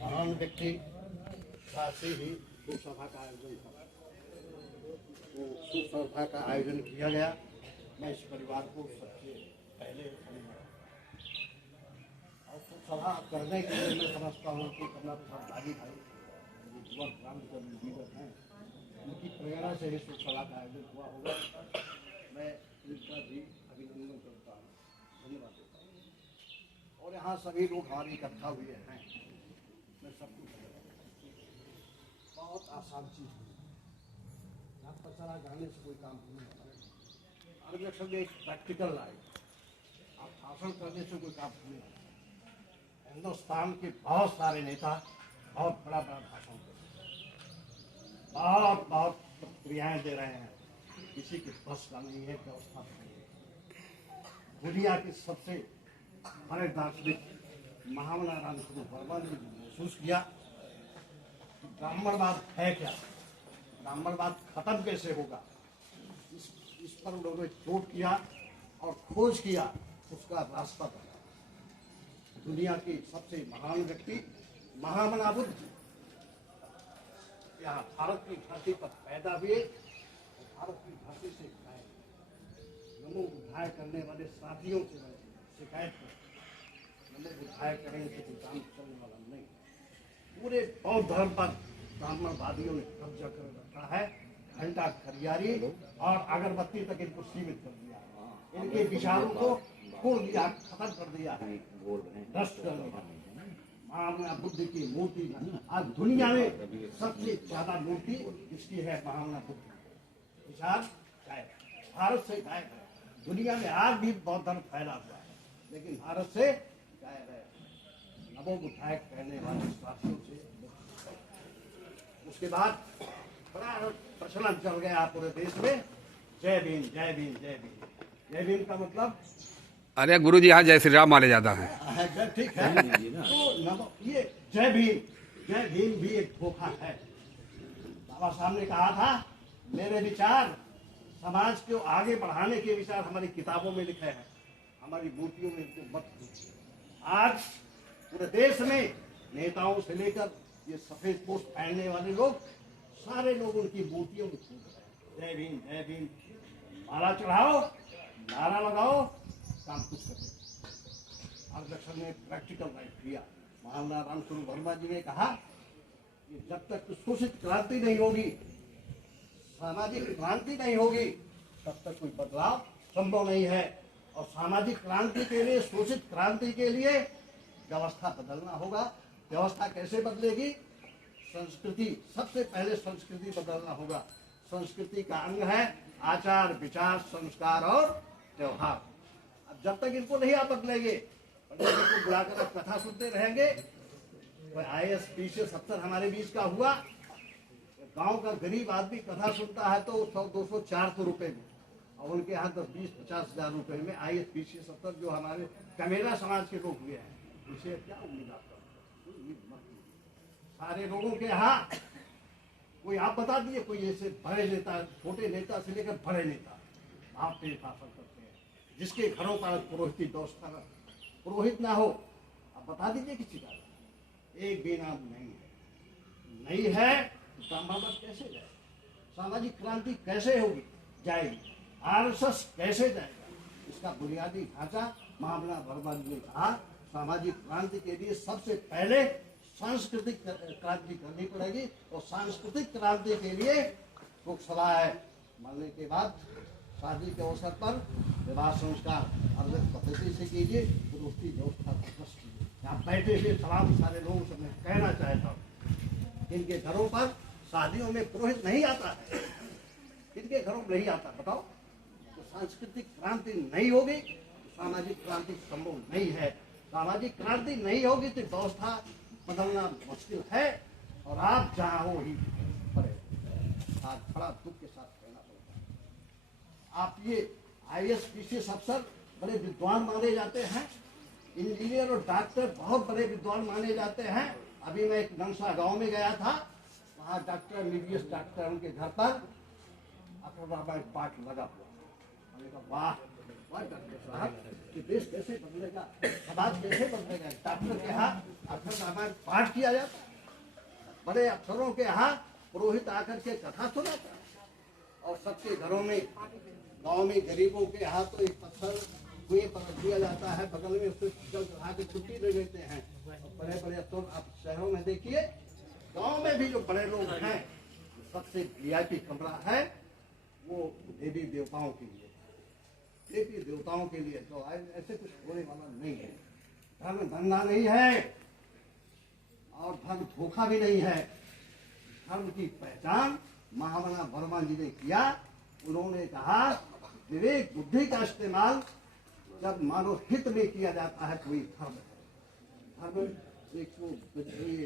महान व्यक्ति काशी ही शोक सभा का आयोजन था। तो शोक सभा का आयोजन किया गया। मैं इस परिवार को सबसे पहले और शोक सभा करने के लिए मैं समझता हूँ कि कमला प्रसाद दादी भाई जो युवा ग्राम के लीडर हैं, उनकी प्रेरणा से ही शोक सभा का आयोजन हुआ होगा। मैं इनका भी अभिनंदन करता हूँ, धन्यवाद देता हूँ। और यहाँ सभी लोग हमारे इकट्ठा हुए हैं, मैं सबको बहुत आसान चीज है। यहाँ पचरा गाने से कोई काम नहीं होता है। आरक्षण में एक प्रैक्टिकल लाइफ, आप भाषण करने से कोई काम नहीं होता। हिंदुस्तान के बहुत सारे नेता बहुत बड़ा बड़ा भाषण करते हैं, बहुत बहुत क्रियाएं दे रहे हैं, किसी के बस का नहीं है, व्यवस्था नहीं है। दुनिया की सबसे बड़े दार्शनिक महामना रामचंद्र वर्मा ने महसूस किया ब्राह्मणवाद है क्या, ब्राह्मणवाद खत्म कैसे होगा, इस पर उन्होंने शोध किया और खोज किया, उसका रास्ता बना। दुनिया की सबसे महान व्यक्ति महामना बुद्ध यहाँ भारत की धरती पर पैदा हुए, भारत की धरती से नमो बुद्धाय करने वाले साथियों से शिकायत कर, नमो बुद्धाय करेंगे तो काम चलने वाला नहीं। पूरे बौद्ध धर्म पर ब्राह्मणवादियों ने कब्जा कर रखा है। घंटा खरियारी और अगरबत्ती तक इनको सीमित कर दिया है। इनके विचारों को खोल दिया, खत्म कर दिया है, नष्ट कर दिया। महामना बुद्ध की मूर्ति आज दुनिया में सबसे ज्यादा मूर्ति इसकी है। महामना बुद्ध विचार गायब, भारत से गायब है। दुनिया में आज भी बौद्ध धर्म फैला हुआ है, लेकिन भारत से गायब है। नमो बुद्धाय कहने वाले साथियों से। उसके बाद बड़ा प्रचलन चल गया पूरे देश में, जय भीम जय भीम जय भीम। जय भीम का मतलब, अरे गुरु जी यहाँ जय श्री राम माने जाता है। ठीक है। तो ये जय भीम भी एक धोखा है। बाबा साहब ने कहा था, मेरे विचार समाज को आगे बढ़ाने के विचार हमारी किताबों में लिखे हैं, हमारी मूर्तियों में इनको मत दीजिए। आज पूरे देश में नेताओं से लेकर ये सफेद पोस्ट पहनने वाले लोग, सारे लोग उनकी मूर्तियों में कूद रहे हैं। जय भीम, माला चढ़ाओ, नारा लगाओ, काम कुछ करें। आरक्षण ने प्रैक्टिकल लाइफ किया। महामना रामचंद्र वर्मा जी ने कहा कि जब तक शोषित क्रांति नहीं होगी, सामाजिक क्रांति नहीं होगी, तब तक कोई बदलाव संभव नहीं है। और सामाजिक क्रांति के लिए, शोषित क्रांति के लिए व्यवस्था बदलना होगा। व्यवस्था कैसे बदलेगी? संस्कृति, सबसे पहले संस्कृति बदलना होगा। संस्कृति का अंग है आचार विचार संस्कार और त्योहार। अब जब तक इनको नहीं आप बदलेंगे, पंडित जी को बुलाकर आप कथा सुनते रहेंगे। कोई IAS PCS अफसर हमारे बीच का हुआ, गांव का गरीब आदमी कथा सुनता है तो 100, 200, 400 रुपए में, और उनके यहाँ तो 20-50 हजार रुपए में IAS PCS अफसर जो हमारे कमेरा समाज के लोग हुए हैं, उसे क्या उम्मीद आप सारे लोगों के यहाँ? कोई आप बता दिए, कोई ऐसे बड़े नेता, छोटे नेता से लेकर बड़े नेता आप पे शासन करते हैं, जिसके घरों पर पुरोहित व्यवस्था, पुरोहित ना हो, आप बता दीजिए किसी का एक भी नाम नहीं है। ब्राह्मणवाद कैसे जाए? सामाजिक क्रांति कैसे होगी, जाएगी? RSS कैसे जाएगा? इसका बुनियादी ढांचा महामना वर्मा जी ने कहा, सामाजिक क्रांति के लिए सबसे पहले सांस्कृतिक क्रांति करनी पड़ेगी। और सांस्कृतिक क्रांति के लिए शोक सभाएं मरने के बाद शादी के अवसर पर विवाह संस्कार अलग पद्धति से कीजिए, उसकी व्यवस्था कीजिए। यहाँ बैठे हुए तमाम सारे लोगों से मैं कहना चाहता हूँ, इनके घरों पर शादियों में पुरोहित नहीं आता है, इनके घरों में नहीं आता। बताओ, तो सांस्कृतिक क्रांति नहीं होगी तो सामाजिक क्रांति संभव नहीं है। सामाजिक क्रांति नहीं होगी तो व्यवस्था बदलना मुश्किल है, और आप जहाँ हो ही पड़े। आज बड़ा दुख के साथ कहना पड़ता है, आप ये IAS PCS अफसर बड़े विद्वान माने जाते हैं, इंजीनियर और डॉक्टर बहुत बड़े विद्वान माने जाते हैं। अभी मैं एक नंसा गांव में गया था, वहाँ डॉक्टर MBBS डॉक्टर उनके घर पर अखबार पाठ लगा हुआ। मैंने कहा वाह, साहब कि देश कैसे बदलेगा, समाज कैसे बदलेगा। डॉक्टर के यहाँ अक्षर रामायण पाठ किया जाता, बड़े अफसरों के यहाँ पुरोहित आकर के कथा सुनाता, और सबके घरों में, गांव में गरीबों के यहाँ तो एक पत्थर कुएं पर रख दिया जाता है, बगल में उससे जल चढ़ा के छुट्टी दे देते हैं। बड़े बड़े अफसर आप शहरों में देखिए, गांव में भी जो बड़े लोग हैं, सबसे वीआईपी कमरा है वो देवी देवताओं के लिए, देवी देवताओं के लिए। तो ऐसे कुछ होने वाला नहीं है। धर्म धंधा नहीं है और धर्म धोखा भी नहीं है। धर्म की पहचान महामना वर्मा जी ने किया। उन्होंने कहा विवेक बुद्धि का इस्तेमाल जब मानव हित में किया जाता है कोई धर्म है। धर्म एक